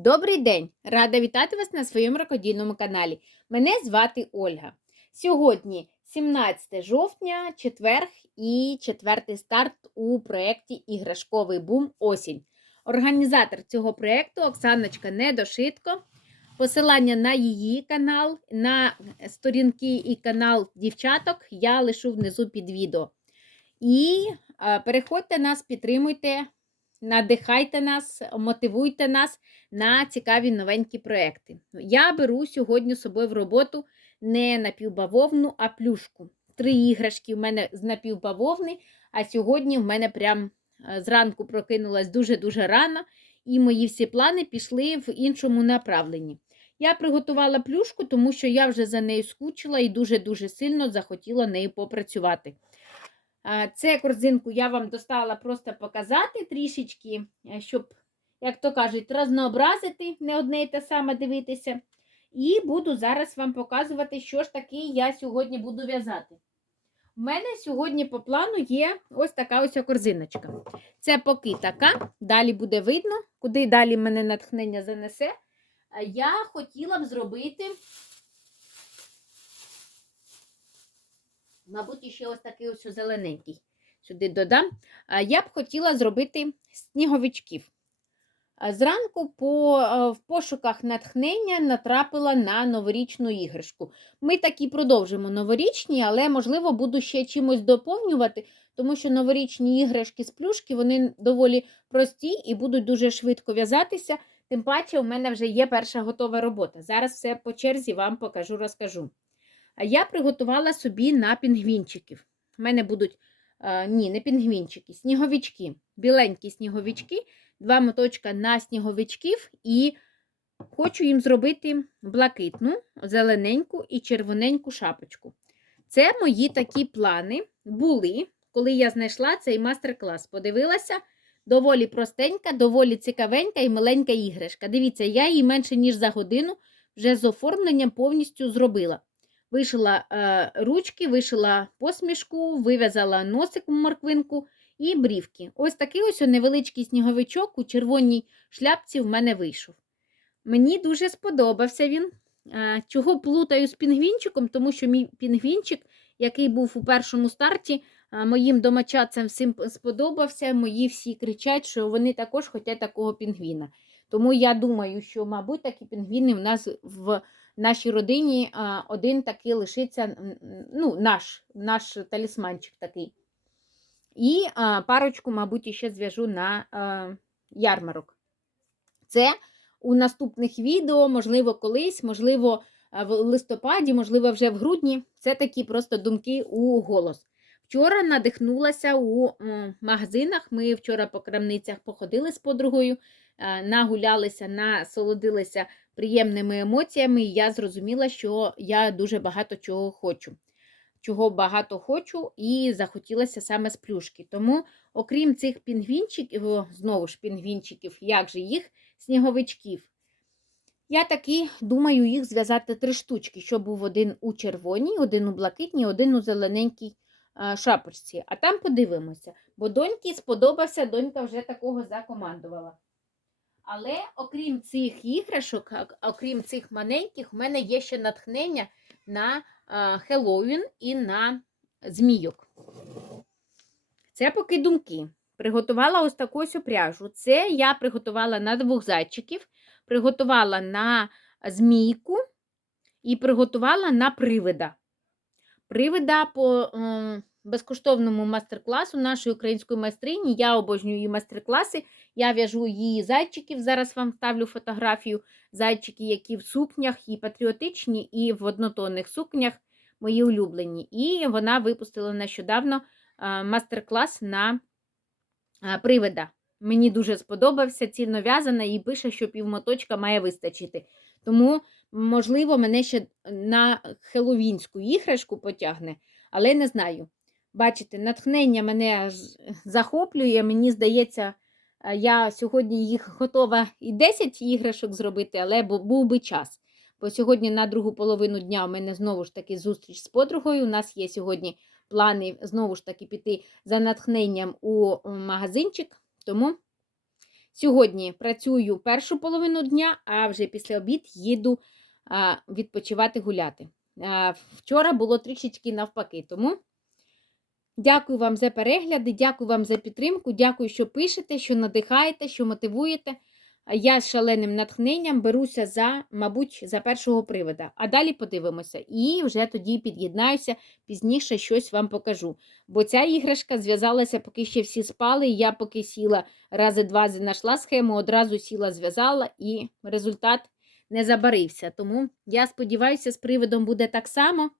Добрий день! Рада вітати вас на своєму рукодільному каналі. Мене звати Ольга. Сьогодні 17 жовтня, четверг і четвертий старт у проєкті Іграшковий бум осінь. Організатор цього проєкту Оксаночка Недошитко. Посилання на її канал, на сторінки і канал дівчаток я лишу внизу під відео. І е, переходьте нас, підтримуйте, надихайте нас, мотивуйте нас на цікаві новенькі проекти. Я беру сьогодні з собою в роботу не напівбавовну, а плюшку. Три іграшки в мене з напівбавовни, а сьогодні в мене прям е, зранку прокинулась дуже-дуже рано, і мої всі плани пішли в іншому направленні. Я приготувала плюшку, тому що я вже за нею скучила і дуже-дуже сильно захотіла нею попрацювати. Це корзинку я вам достала просто показати трішечки, е, щоб як то кажуть, разнообразити, не одне і те саме дивитися. І буду зараз вам показувати, що ж таки я сьогодні буду в'язати. У мене сьогодні по плану є ось така ось корзиночка. Це поки така, далі буде видно, куди далі мене натхнення занесе. Я хотіла б зробити, мабуть, ще ось такий ось зелененький. Сюди додам. Я б хотіла зробити сніговичків. Зранку по, в пошуках натхнення натрапила на новорічну іграшку. Ми такі продовжимо новорічні, але, можливо, буду ще чимось доповнювати, тому що новорічні іграшки з плюшки вони доволі прості і будуть дуже швидко в'язатися. Тим паче, у мене вже є перша готова робота. Зараз все по черзі вам покажу, розкажу. Я приготувала собі на пінгвінчиків. У мене будуть ні, не пінгвінчики, сніговички, біленькі сніговички два моточка на сніговичків і хочу їм зробити блакитну, зелененьку і червоненьку шапочку. Це мої такі плани були, коли я знайшла цей мастер-клас. Подивилася, доволі простенька, доволі цікавенька і маленька іграшка. Дивіться, я її менше, ніж за годину вже з оформленням повністю зробила. Вишила е, ручки, вишила посмішку, вив'язала носик в морквинку і брівки. Ось такий ось невеличкий сніговичок у червоній шляпці в мене вийшов. Мені дуже сподобався він. Чого плутаю з пінгвінчиком, тому що мій пінгвінчик, який був у першому старті, моїм домочадцям всім сподобався. Мої всі кричать, що вони також хочуть такого пінгвіна. Тому я думаю, що, мабуть, такі пінгвіни в нас в нашій родині один такий лишиться, ну, наш, наш талісманчик такий. І парочку, мабуть, ще зв'яжу на ярмарок. Це у наступних відео, можливо, колись, можливо, в листопаді, можливо, вже в грудні. Це такі просто думки у голос. Вчора надихнулася у магазинах. Ми вчора по крамницях походили з подругою, нагулялися, насолодилися приємними емоціями, і я зрозуміла, що я дуже багато чого хочу чого багато хочу, і захотілося саме з плюшки. Тому, окрім цих пінгвінчиків, знову ж пінгвінчиків, як же їх, сніговичків, я таки думаю їх зв'язати три штучки, щоб був один у червоній, один у блакитній, один у зелененькій шапочці. А там подивимося, бо доньки сподобався, донька вже такого закомандувала. Але окрім цих іграшок, окрім цих маленьких, у мене є ще натхнення на Хеллоуін і на змійок. Це поки думки. Приготувала ось таку ось пряжу. Це я приготувала на двох зайчиків, приготувала на змійку і приготувала на привида. Привида по безкоштовному мастер-класу нашої української майстрині. Я обожнюю її майстер-класи. Я в'яжу її зайчиків. Зараз вам ставлю фотографію зайчики, які в сукнях, і патріотичні, і в однотонних сукнях, мої улюблені. І вона випустила нещодавно мастер-клас на привида. Мені дуже сподобався, цільно в'язана і пише, що півмоточка має вистачити. Тому, можливо, мене ще на хеловінську іграшку потягне, але не знаю. Бачите, натхнення мене захоплює, мені здається, я сьогодні їх готова і 10 іграшок зробити, але був би час. Бо сьогодні на другу половину дня у мене знову ж таки зустріч з подругою. У нас є сьогодні плани знову ж таки піти за натхненням у магазинчик. Тому Сьогодні працюю першу половину дня, а вже після обід їду відпочивати гуляти. Вчора було трішечки навпаки. Тому дякую вам за перегляди, дякую вам за підтримку, дякую, що пишете, що надихаєте, що мотивуєте. Я з шаленим натхненням беруся за, мабуть, за першого привода. А далі подивимося. І вже тоді під'єднаюся, пізніше щось вам покажу. Бо ця іграшка зв'язалася, поки ще всі спали. Я поки сіла рази два знайшла схему, одразу сіла, зв'язала, і результат не забарився. Тому я сподіваюся, з приводом буде так само.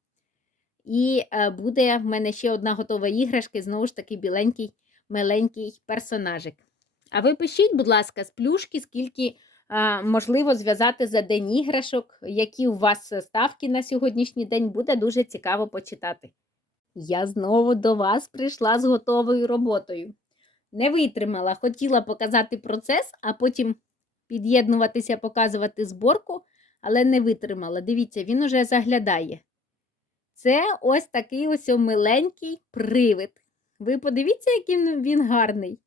І е, буде в мене ще одна готова іграшка, знову ж таки біленький, миленький персонажик. А ви пишіть, будь ласка, з плюшки, скільки а, можливо зв'язати за день іграшок, які у вас ставки на сьогоднішній день, буде дуже цікаво почитати. Я знову до вас прийшла з готовою роботою. Не витримала, хотіла показати процес, а потім під'єднуватися, показувати зборку, але не витримала. Дивіться, він уже заглядає. Це ось такий ось миленький привид. Ви подивіться, який він гарний.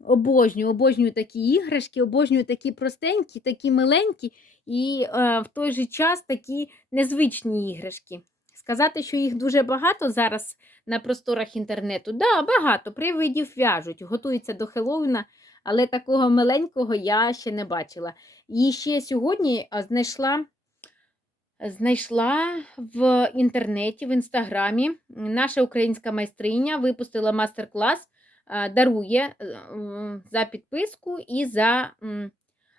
Обожнюю, обожнюю такі іграшки, обожнюю такі простенькі, такі миленькі і е, в той же час такі незвичні іграшки. Сказати, що їх дуже багато зараз на просторах інтернету. Да, багато привидів в'яжуть, готуються до Хеллоуіна, але такого миленького я ще не бачила. І ще сьогодні знайшла знайшла в інтернеті, в інстаграмі наша українська майстриня випустила мастер-клас дарує е, за підписку і за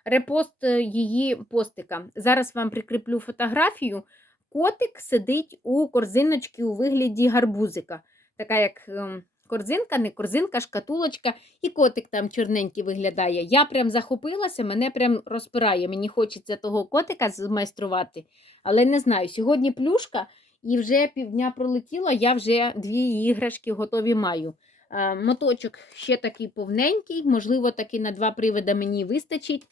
репост е, її постика. Зараз вам прикріплю фотографію. Котик сидить у корзиночці у вигляді гарбузика. Така як ем, корзинка, не корзинка, шкатулочка, і котик там чорненький виглядає. Я прям захопилася, мене прям розпирає. Мені хочеться того котика змайструвати, але не знаю. Сьогодні плюшка, і вже півдня пролетіло, я вже дві іграшки готові маю. Моточок ще такий повненький, можливо, таки на два приводи мені вистачить.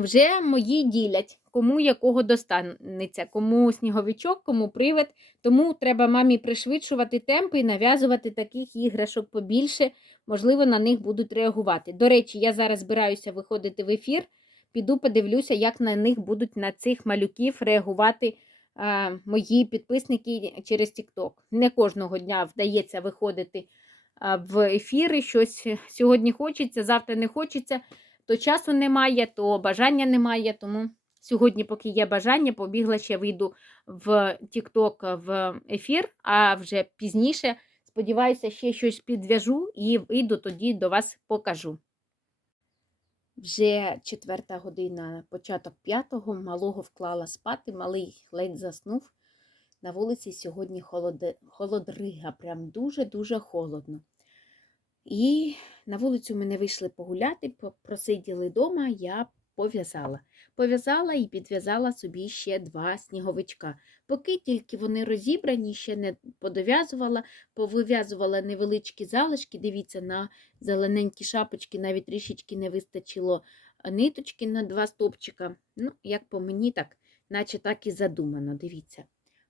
Вже мої ділять, кому якого достанеться, кому сніговичок, кому привид. Тому треба мамі пришвидшувати темпи і нав'язувати таких іграшок побільше, можливо, на них будуть реагувати. До речі, я зараз збираюся виходити в ефір, піду подивлюся, як на них будуть на цих малюків реагувати а, мої підписники через TikTok. Не кожного дня вдається виходити в ефіри. Щось сьогодні хочеться, завтра не хочеться, то часу немає, то бажання немає. Тому сьогодні, поки є бажання, побігла ще вийду в TikTok в ефір, а вже пізніше, сподіваюся, ще щось підв'яжу і вийду тоді до вас покажу. Вже четверта година, початок п'ятого, малого вклала спати, малий ледь заснув. На вулиці сьогодні холодрига, прям дуже-дуже холодно. І на вулицю ми не вийшли погуляти, просиділи вдома, я пов'язала. Пов'язала і підв'язала собі ще два сніговичка. Поки тільки вони розібрані, ще не подов'язувала, повив'язувала невеличкі залишки. Дивіться, на зелененькі шапочки навіть трішечки не вистачило ниточки на два стопчика. Ну, як по мені, так, наче так і задумано. Дивіться.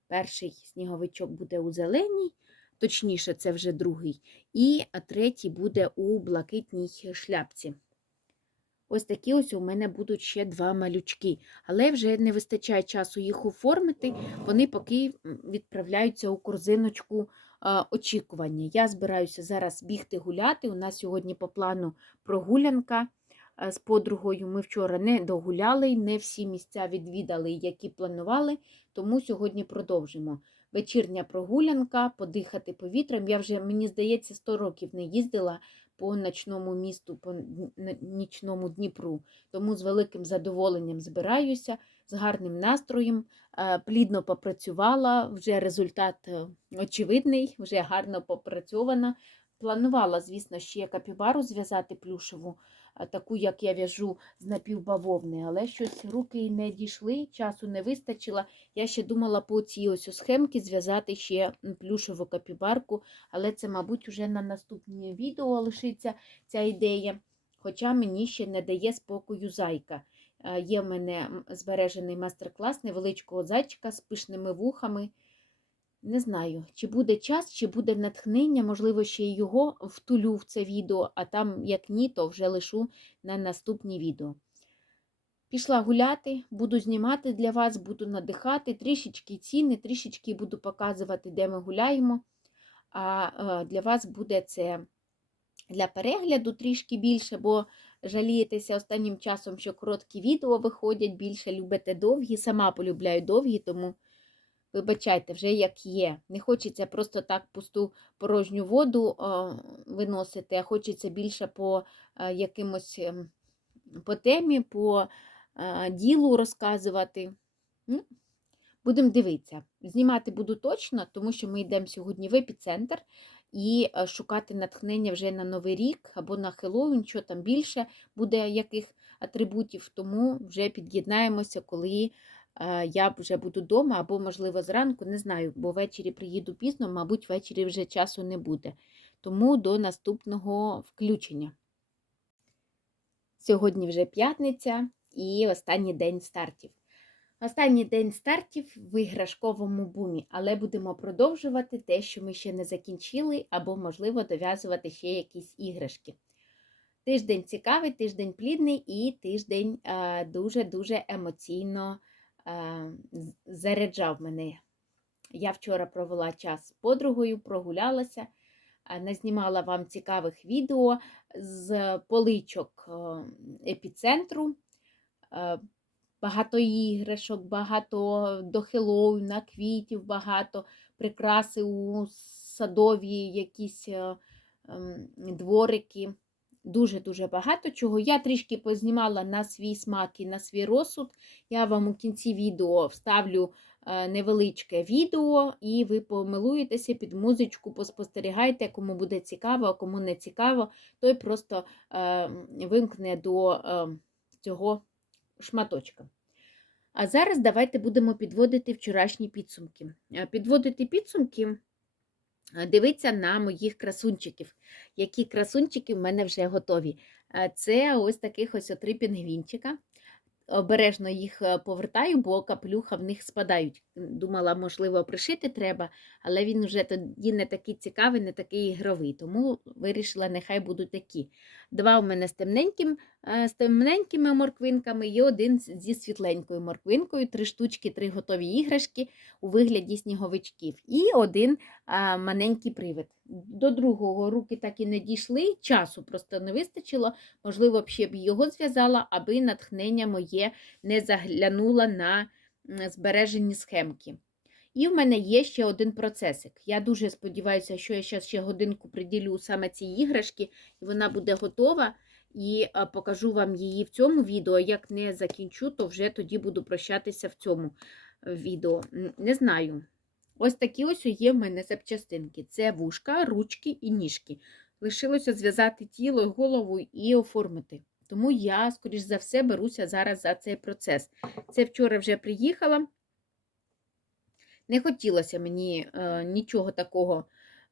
Перший сніговичок буде у зеленій, точніше, це вже другий, і третій буде у блакитній шляпці. Ось такі ось у мене будуть ще два малючки, але вже не вистачає часу їх оформити, вони поки відправляються у корзиночку очікування. Я збираюся зараз бігти гуляти. У нас сьогодні по плану прогулянка. З подругою ми вчора не догуляли, не всі місця відвідали, які планували, тому сьогодні продовжимо. Вечірня прогулянка, подихати повітрям. Я вже, мені здається, 100 років не їздила по ночному місту, по нічному Дніпру. Тому з великим задоволенням збираюся, з гарним настроєм, е, плідно попрацювала, вже результат е, очевидний, вже гарно попрацьована. Планувала, звісно, ще капібару зв'язати плюшеву таку, як я в'яжу з напівбавовни, але щось руки не дійшли, часу не вистачило. Я ще думала по цій ось схемці зв'язати ще плюшеву капібарку, але це, мабуть, вже на наступне відео лишиться ця ідея. Хоча мені ще не дає спокою зайка. Є в мене збережений майстер-клас невеличкого зайчика з пишними вухами. Не знаю, чи буде час, чи буде натхнення, можливо, ще й його втулю в це відео, а там, як ні, то вже лишу на наступні відео. Пішла гуляти, буду знімати для вас, буду надихати, трішечки ціни, трішечки буду показувати, де ми гуляємо. А е, для вас буде це для перегляду трішки більше, бо жалієтеся останнім часом, що короткі відео виходять, більше любите довгі. Сама полюбляю довгі, тому вибачайте, вже як є. Не хочеться просто так пусту порожню воду виносити, а хочеться більше по е, якимось ем, по темі, по е, ділу розказувати. Ну, Будемо дивитися. Знімати буду точно, тому що ми йдемо сьогодні в епіцентр і е, шукати натхнення вже на Новий рік або на Хеллоуін, що там більше буде яких атрибутів, тому вже під'єднаємося, коли я вже буду вдома, або, можливо, зранку, не знаю, бо ввечері приїду пізно, мабуть, ввечері вже часу не буде. Тому до наступного включення. Сьогодні вже п'ятниця і останній день стартів. Останній день стартів в іграшковому бумі, але будемо продовжувати те, що ми ще не закінчили, або, можливо, дов'язувати ще якісь іграшки. Тиждень цікавий, тиждень плідний і тиждень дуже-дуже емоційно заряджав мене. Я вчора провела час з подругою, прогулялася, е, назнімала вам цікавих відео з поличок епіцентру. Багато іграшок, багато до Хеллоуіна, квітів, багато прикраси у садові якісь ем, дворики. Дуже-дуже багато чого. Я трішки познімала на свій смак і на свій розсуд. Я вам у кінці відео вставлю е, невеличке відео, і ви помилуєтеся під музичку, поспостерігайте, кому буде цікаво, а кому не цікаво, той просто е, вимкне до е, цього шматочка. А зараз давайте будемо підводити вчорашні підсумки. Підводити підсумки, дивіться на моїх красунчиків. Які красунчики в мене вже готові. Це ось таких ось три пінгвінчика обережно їх е, повертаю, бо каплюха в них спадають. Думала, можливо, пришити треба, але він вже тоді не такий цікавий, не такий ігровий, тому вирішила, нехай будуть такі. Два у мене з темненьким, е, з темненькими морквинками і один зі світленькою морквинкою, три штучки, три готові іграшки у вигляді сніговичків. І один а, маленький привид. До другого руки так і не дійшли, часу просто не вистачило. Можливо, б ще б його зв'язала, аби натхнення моє не заглянуло на збережені схемки. І в мене є ще один процесик. Я дуже сподіваюся, що я зараз ще годинку приділю саме цій іграшки, і вона буде готова. І покажу вам її в цьому відео. Як не закінчу, то вже тоді буду прощатися в цьому е, відео. Не знаю. Ось такі ось є в мене запчастинки. Це вушка, ручки і ніжки. Лишилося зв'язати тіло, голову і оформити. Тому я, скоріш за все, беруся зараз за цей процес. Це вчора вже приїхала. Не хотілося мені е, нічого такого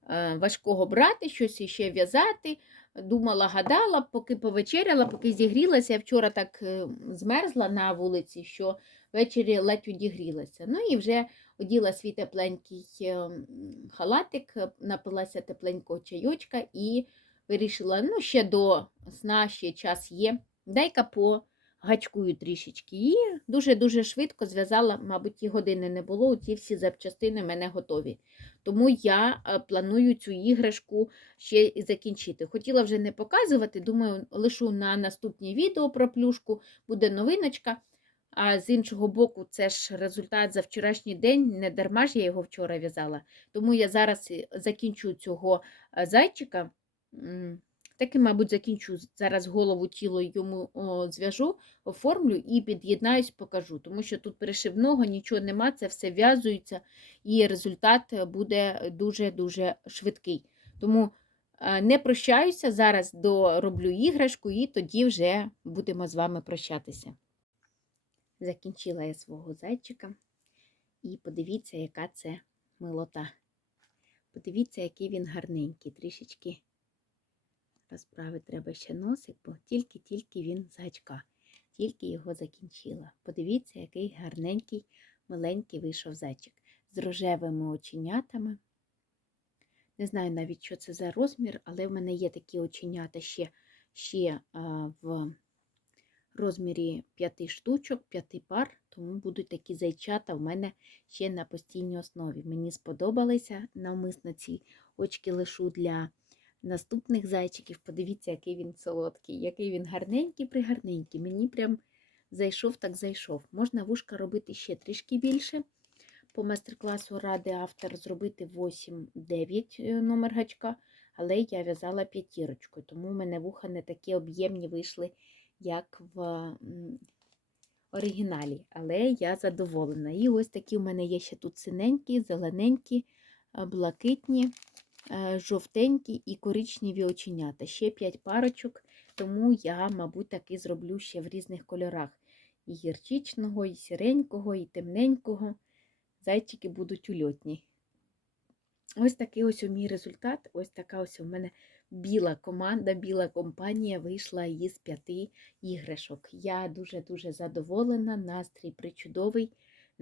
е, важкого брати, щось іще в'язати. Думала, гадала, поки повечеряла, поки зігрілася. Я вчора так е, змерзла на вулиці, що ввечері ледь одігрілася. Ну і вже оділа свій тепленький халатик, напилася тепленького чайочка і вирішила, ну, ще до сна ще час є. Дай-ка погачкую трішечки. І дуже-дуже швидко зв'язала, мабуть, і години не було, ці всі запчастини в мене готові. Тому я е, планую цю іграшку ще і закінчити. Хотіла вже не показувати, думаю, лишу на наступні відео про плюшку, буде новиночка. А з іншого боку, це ж результат за вчорашній день, не дарма ж я його вчора в'язала. Тому я зараз закінчу цього е, зайчика. Таки, мабуть, закінчу зараз голову тіло йому зв'яжу, оформлю і під'єднаюсь, покажу. Тому що тут перешивного нічого нема, це все в'язується, і результат буде дуже-дуже швидкий. Тому е, не прощаюся, зараз дороблю іграшку, і тоді вже будемо з вами прощатися. Закінчила я свого зайчика. І подивіться, яка це милота. Подивіться, який він гарненький, трішечки розправити треба ще носик, бо тільки-тільки він з тільки його закінчила. Подивіться, який гарненький, миленький вийшов зайчик. з рожевими оченятами. Не знаю навіть, що це за розмір, але в мене є такі оченята ще, ще в розмірі п'яти штучок, п'яти пар, тому будуть такі зайчата в мене ще на постійній основі. Мені сподобалися навмисно ці очки лишу для наступних зайчиків. Подивіться, який він солодкий, який він гарненький, пригарненький. Мені прям зайшов, так зайшов. Можна вушка робити ще трішки більше. По майстер-класу ради автор зробити 8-9 номер гачка, але я в'язала п'ятірочкою, тому в мене вуха не такі об'ємні вийшли, як в оригіналі. Але я задоволена. І ось такі в мене є ще тут синенькі, зелененькі, блакитні, е, жовтенькі і коричневі оченята. Ще 5 парочок, тому я, мабуть, таки зроблю ще в різних кольорах. І гірчичного, і сіренького, і темненького. Зайчики будуть ульотні. Ось такий ось у мій результат. Ось така ось у мене біла команда, біла компанія вийшла із п'яти іграшок. Я дуже-дуже задоволена, настрій причудовий,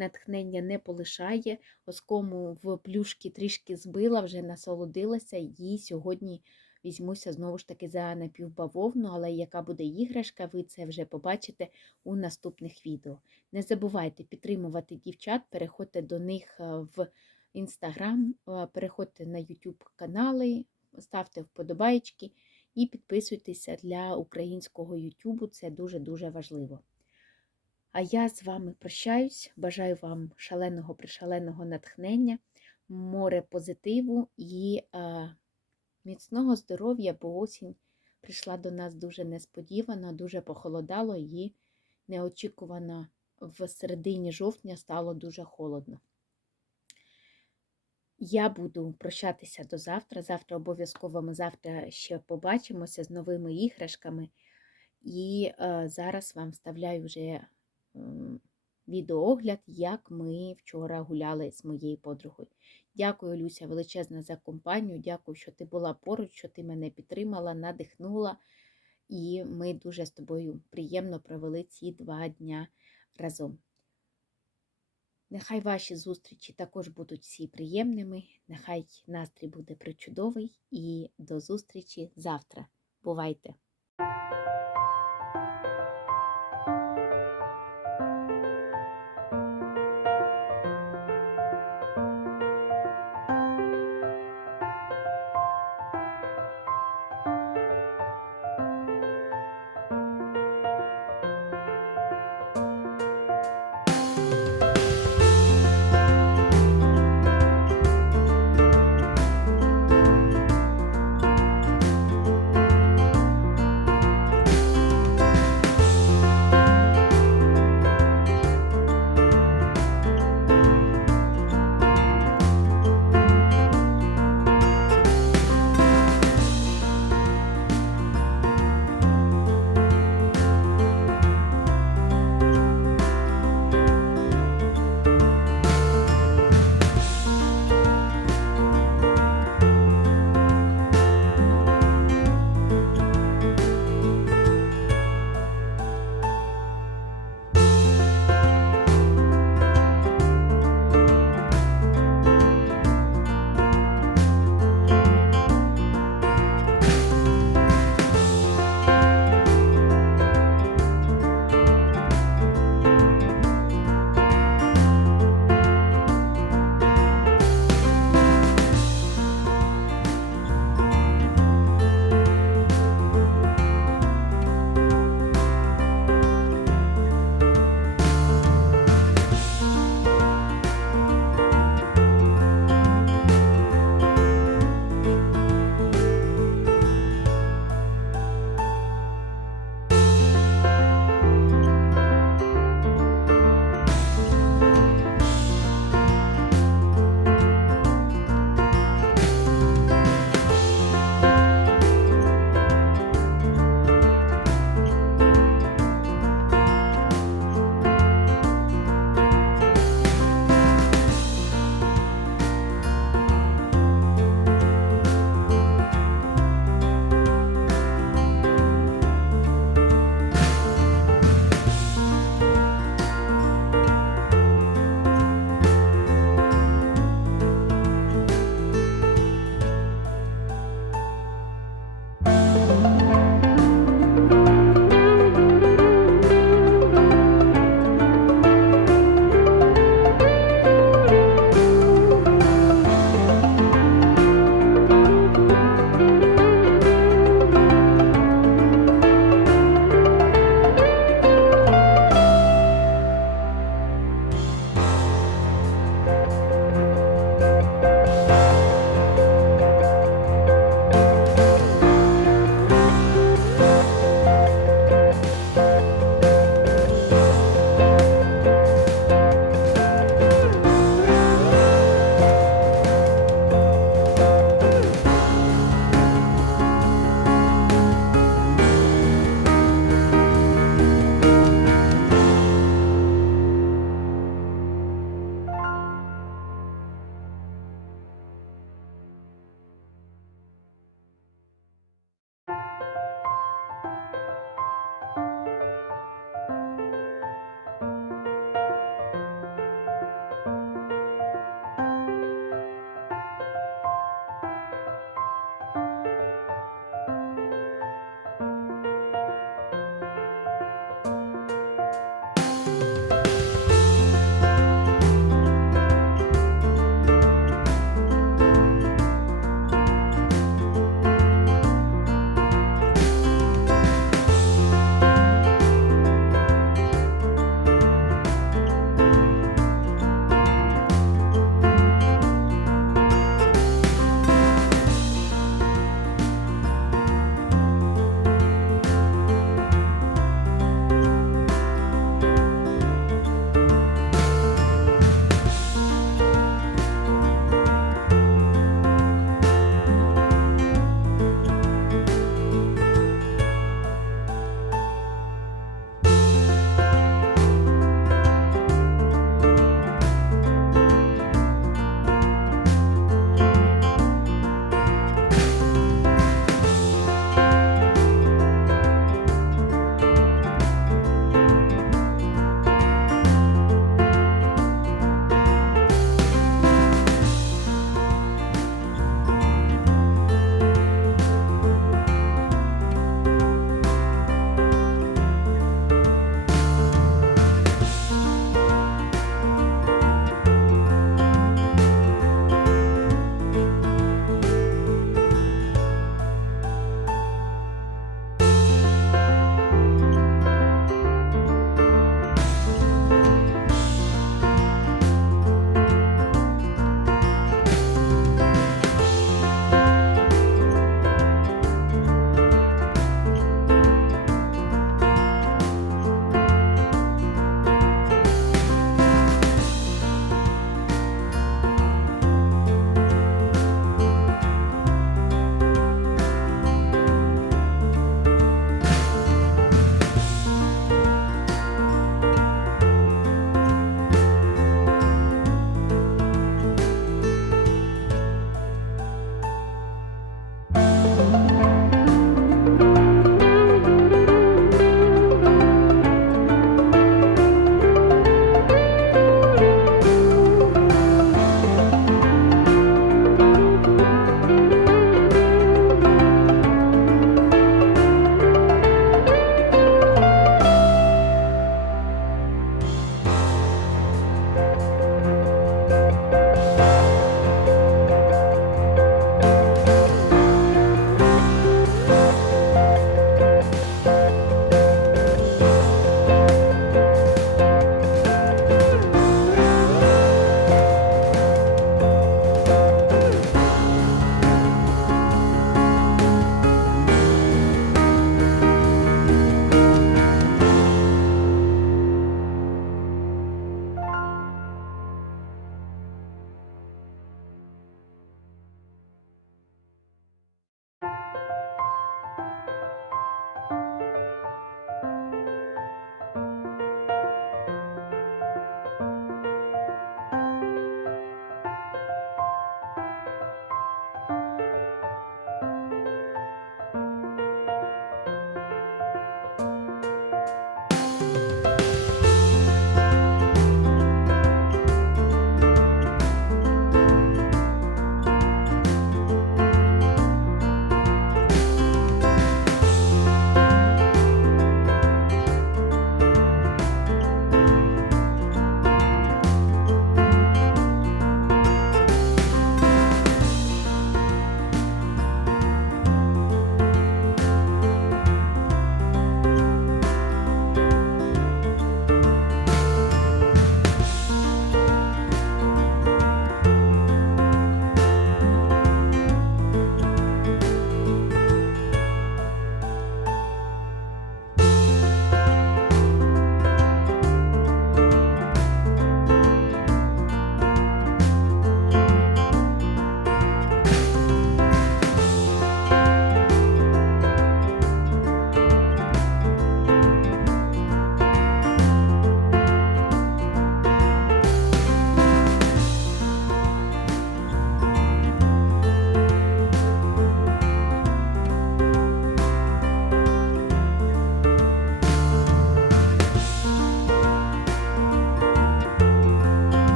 натхнення не полишає. Оскому в плюшки трішки збила, вже насолодилася, і сьогодні візьмуся знову ж таки за напівбавовну, але яка буде іграшка, ви це вже побачите у наступних відео. Не забувайте підтримувати дівчат, переходьте до них е, в інстаграм, е, переходьте на YouTube канали, ставте вподобайки і підписуйтеся для українського YouTube. Це дуже-дуже важливо. А я з вами прощаюсь. Бажаю вам шаленого пришаленого натхнення, море позитиву і е, міцного здоров'я, бо осінь прийшла до нас дуже несподівано, дуже похолодало і неочікувано в середині жовтня стало дуже холодно. Я буду прощатися до завтра. Завтра обов'язково ми завтра ще побачимося з новими іграшками. І е, зараз вам вставляю вже відеоогляд, як ми вчора гуляли з моєю подругою. Дякую, Люся, величезна за компанію. Дякую, що ти була поруч, що ти мене підтримала, надихнула. І ми дуже з тобою приємно провели ці два дня разом. Нехай ваші зустрічі також будуть всі приємними, нехай настрій буде причудовий і до зустрічі завтра. Бувайте!